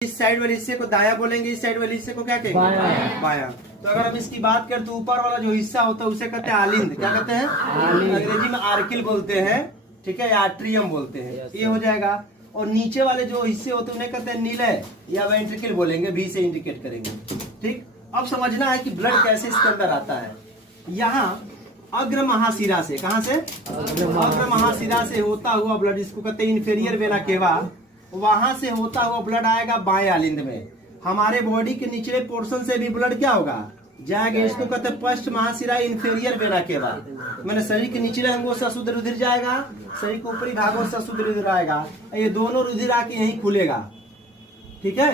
इस साइड वाले हिस्से को दाया बोलेंगे, इस साइड वाले हिस्से को क्या कहेंगे? बाया। तो अगर हम इसकी बात करें तो ऊपर वाला जो हिस्सा होता है उसे कहते हैं आलिंद। क्या कहते हैं? अंग्रेजी में आर्किल बोलते हैं, ठीक है, या आर्ट्रियम बोलते हैं, ये हो जाएगा। और नीचे वाले जो हिस्से होते हैं उन्हें कहते हैं निलय या वेंट्रिकल बोलेंगे, भी से इंडिकेट करेंगे। ठीक, अब समझना है कि ब्लड कैसे इसके अंदर आता है। यहाँ अग्र महाशिरा से, कहाँ से? अग्र महाशिरा से होता हुआ ब्लड, इसको कहते हैं इंफीरियर वेना केवा, वहां से होता हुआ ब्लड आएगा बाएं आलिंद में। हमारे बॉडी के निचले पोर्शन से भी ब्लड क्या होगा? जाएगा। इसको कहते हैं पश्च महाशिरा इंफीरियर वेना केवा। मैंने शरीर के निचले अंगों से अशुद्ध रुधिर जाएगा, शरीर के ऊपरी भागों से अशुद्ध रुधिर आएगा, ये दोनों रुधिर आके यहीं खुलेगा। ठीक है।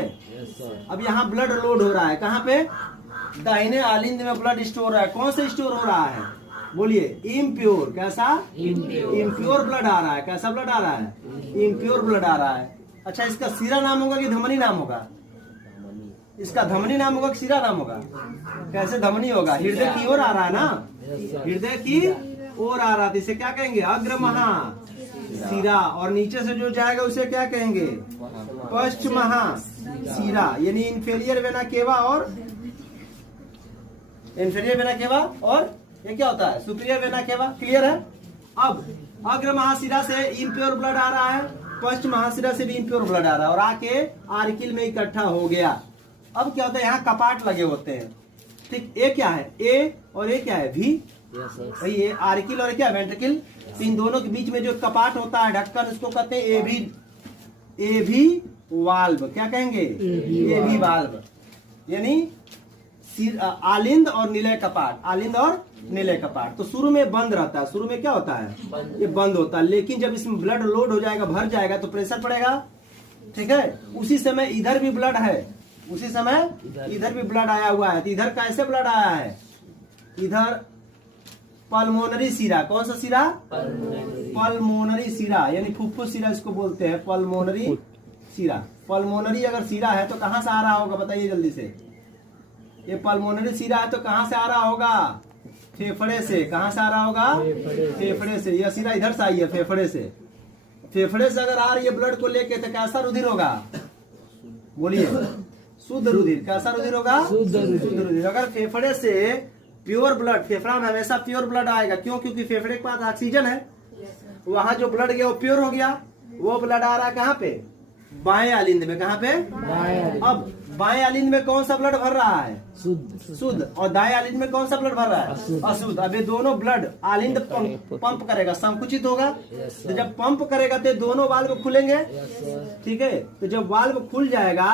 अब यहाँ ब्लड लोड हो रहा है, कहाँ पे? दाहिने आलिंद में ब्लड स्टोर हो रहा है। कौन से स्टोर हो रहा है? बोलिए। इम्प्योर। कैसा? इम्प्योर ब्लड आ रहा है। कैसा ब्लड आ रहा है? इम्प्योर ब्लड आ रहा है। अच्छा, इसका सिरा नाम होगा कि धमनी नाम होगा? इसका धमनी नाम होगा कि सिरा नाम होगा? कैसे धमनी होगा? हृदय की ओर आ रहा है ना, हृदय की ओर आ रहा है, इसे क्या कहेंगे? अग्र महाशिरा। और नीचे से जो जाएगा उसे क्या कहेंगे? पश्च महाशिरा, यानी इंफीरियर वेना केवा और इंफीरियर वेना केवा, और ये क्या होता है? Superior vena cava. क्लियर है? अब अग्र महाशिरा से इम्प्योर ब्लड आ रहा है, पश्च महाशिरा से भी इम्प्योर ब्लड आ रहा है, और आके आर्किल में इकट्ठा हो गया। अब क्या होता है? यहाँ कपाट लगे होते हैं। ठीक, ए क्या है? ए, और ए क्या है? भी। भाई ये आर्किल और क्या? वेंट्रिकल। इन दोनों के बीच में जो कपाट होता है, ढक्कन, उसको कहते हैं ए भी वाल्व। क्या कहेंगे? ए भी वाल्व, यानी आलिंद और निलय कपाट। आलिंद और निलय कपाट तो शुरू में बंद रहता है। शुरू में क्या होता है? ये बंद होता है, लेकिन जब इसमें ब्लड लोड हो जाएगा, भर जाएगा, तो प्रेशर पड़ेगा। ठीक है। उसी समय इधर भी ब्लड है, उसी समय इधर भी ब्लड आया हुआ है। तो इधर कैसे ब्लड आया है? इधर पल्मोनरी सीरा। कौन सा सीरा? पल्मोनरी सीरा, यानी फुफ्फुस सीरा इसको बोलते हैं, पल्मोनरी सीरा। पल्मोनरी अगर सीरा है तो कहाँ से आ रहा होगा? बताइए जल्दी से। ये पल्मोनरी सीरा है तो कहाँ से आ रहा होगा? फेफड़े से। कहाँ से आ रहा होगा? फेफड़े से। यह सीरा इधर से आई है, फेफड़े से। फेफड़े से अगर आ रही है ब्लड को लेके, तो कैसा रुधिर होगा? बोलिए। शुद्ध रुधिर। कैसा रुधिर होगा? शुद्ध रुधिर। अगर फेफड़े से प्योर ब्लड, फेफड़ा में हमेशा प्योर ब्लड आएगा। क्यों? क्योंकि फेफड़े के पास ऑक्सीजन है। वहां जो ब्लड गया वो प्योर हो गया। वो ब्लड आ रहा है कहाँ पे? बाएं आलिंद में। कहाँ पे? अब बाएं आलिंद में कौन सा ब्लड भर रहा है? शुद्ध। और दाएं आलिंद में कौन सा ब्लड भर रहा है? अशुद्ध। अब ये दोनों ब्लड आलिंद पंप करेगा, संकुचित होगा। तो जब पंप करेगा तो दोनों वाल्व खुलेंगे। ठीक है। तो जब वाल्व खुल जाएगा